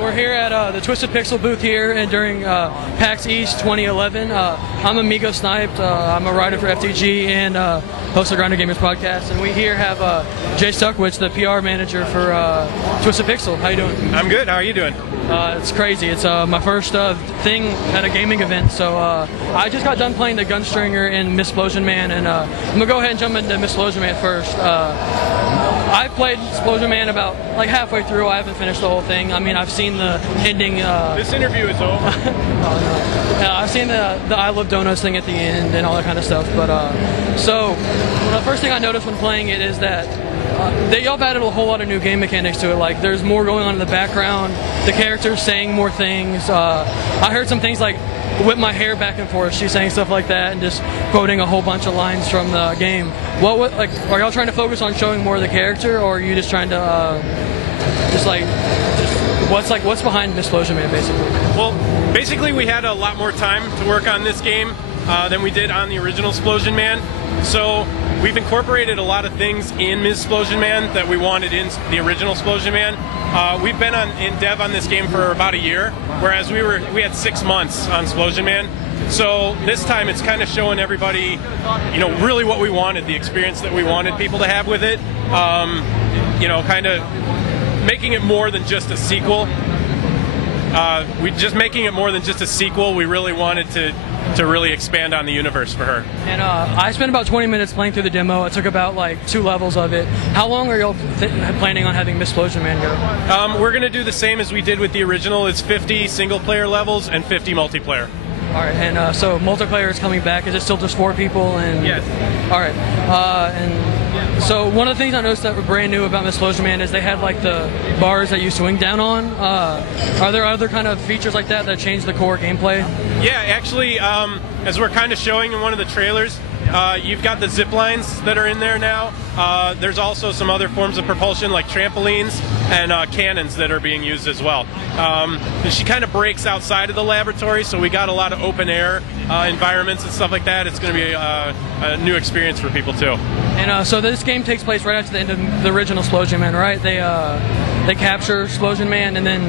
We're here at the Twisted Pixel booth here and during PAX East 2011. I'm Amigo Sniped. I'm a writer for FTG and host of Grinder Gamers podcast. And we here have Jay Stuckwich, the PR manager for Twisted Pixel. How you doing? I'm good. How are you doing? It's crazy. It's my first thing at a gaming event. So I just got done playing the Gunstringer and Splosion Man, and I'm gonna go ahead and jump into Splosion Man first. I played Splosion Man about like halfway through. I haven't finished the whole thing. I mean, I've seen the ending. This interview is over. Oh, no. I've seen the I Love Donuts thing at the end and all that kind of stuff. But so the first thing I noticed when playing it is that y'all added a whole lot of new game mechanics to it. Like there's more going on in the background. The characters saying more things. I heard some things like whip my hair back and forth. She's saying stuff like that and just quoting a whole bunch of lines from the game. What like are y'all trying to focus on showing more of the character, or are you just trying to what's behind Splosion Man basically? Well, basically we had a lot more time to work on this game than we did on the original Splosion Man. So we've incorporated a lot of things in Splosion Man that we wanted in the original Splosion Man. We've been in dev on this game for about a year, whereas we had 6 months on Splosion Man. So this time it's kind of showing everybody, really what we wanted, the experience that we wanted people to have with it. Kind of making it more than just a sequel. Making it more than just a sequel. We really wanted to really expand on the universe for her. And I spent about 20 minutes playing through the demo. It took about like 2 levels of it. How long are y'all planning on having Splosion Man go? We're going to do the same as we did with the original. It's 50 single-player levels and 50 multiplayer. All right, and so multiplayer is coming back. Is it still just 4 people? And yes. All right, so one of the things I noticed that were brand new about Splosion Man is they had like the bars that you swing down on. Are there other kind of features like that change the core gameplay? Yeah, actually, as we're kind of showing in one of the trailers, you've got the zip lines that are in there now. There's also some other forms of propulsion like trampolines and cannons that are being used as well. She kind of breaks outside of the laboratory, so we got a lot of open air environments and stuff like that. It's going to be a new experience for people too. And so this game takes place right after the end of the original Splosion Man, right? They capture Splosion Man, and then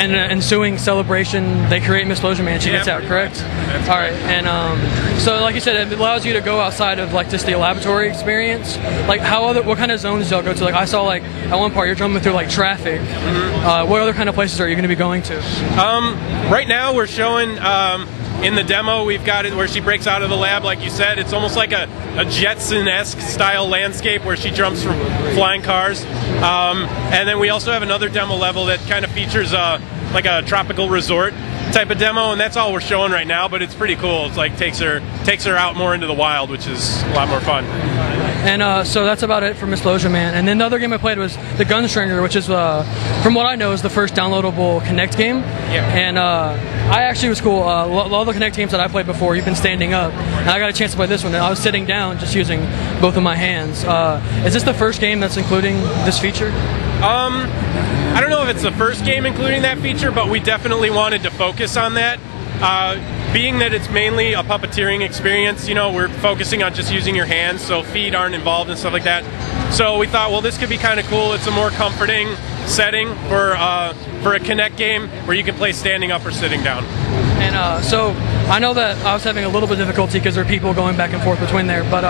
in an ensuing celebration, they create Splosion Man. She gets out, correct? All right, and so like you said, it allows you to go outside of like just the laboratory experience. Like what kind of zones do y'all go to? Like I saw like at one part you're jumping through like traffic. Mm-hmm. What other kind of places are you going to be going to? Right now we're showing. In the demo, we've got it where she breaks out of the lab, like you said. It's almost like a Jetson-esque style landscape where she jumps from flying cars. And then we also have another demo level that kind of features like a tropical resort type of demo, and that's all we're showing right now. But it's pretty cool. It's like takes her out more into the wild, which is a lot more fun. And so that's about it for Splosion Man. And then the other game I played was the Gunstringer, which is, from what I know, is the first downloadable Kinect game. Yeah. And I actually was cool. All the Kinect games that I played before, you've been standing up. And I got a chance to play this one, and I was sitting down just using both of my hands. Is this the first game that's including this feature? I don't know if it's the first game including that feature, but we definitely wanted to focus on that. Being that it's mainly a puppeteering experience, we're focusing on just using your hands, so feet aren't involved and stuff like that. So we thought, well, this could be kind of cool. It's a more comforting setting for a Kinect game where you can play standing up or sitting down. And so I know that I was having a little bit of difficulty because there are people going back and forth between there, but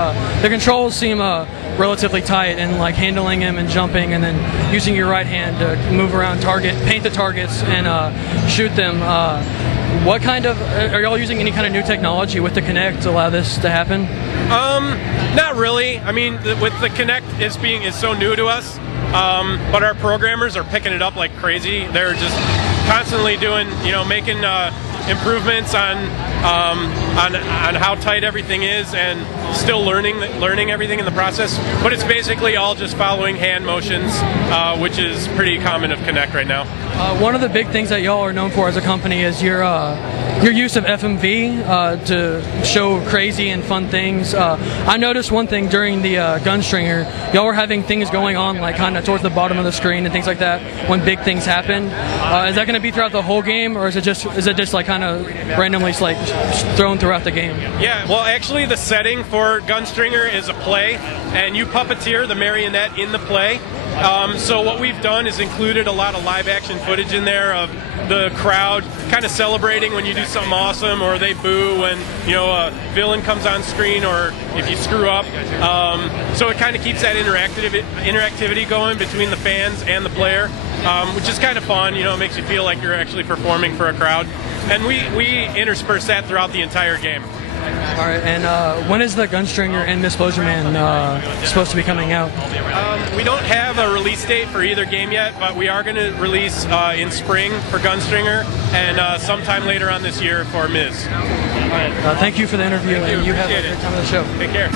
the controls seem relatively tight, and like handling him and jumping and then using your right hand to move around, paint the targets and shoot them. What kind of, are y'all using any kind of new technology with the Kinect to allow this to happen? Not really. I mean, with the Kinect, it's so new to us, but our programmers are picking it up like crazy. They're just constantly doing, making improvements on how tight everything is, and still learning everything in the process. But it's basically all just following hand motions, which is pretty common of Kinect right now. One of the big things that y'all are known for as a company is your use of FMV to show crazy and fun things. I noticed one thing during the Gunstringer, y'all were having things going on like kind of towards the bottom of the screen and things like that when big things happen. Is that going to be throughout the whole game, or is it just like kind of randomly like thrown throughout the game? Yeah, well, actually the setting for Gunstringer is a play, and you puppeteer the marionette in the play. So what we've done is included a lot of live action footage in there of the crowd kind of celebrating when you do something awesome, or they boo when a villain comes on screen, or if you screw up. So it kind of keeps that interactivity going between the fans and the player, which is kind of fun. It makes you feel like you're actually performing for a crowd, and we intersperse that throughout the entire game. All right, and when is the Gunstringer and Splosion Man supposed to be coming out? We don't have a release date for either game yet, but we are going to release in spring for Gunstringer and sometime later on this year for Ms. All right, thank you for the interview, and you have a great time of the show. Take care.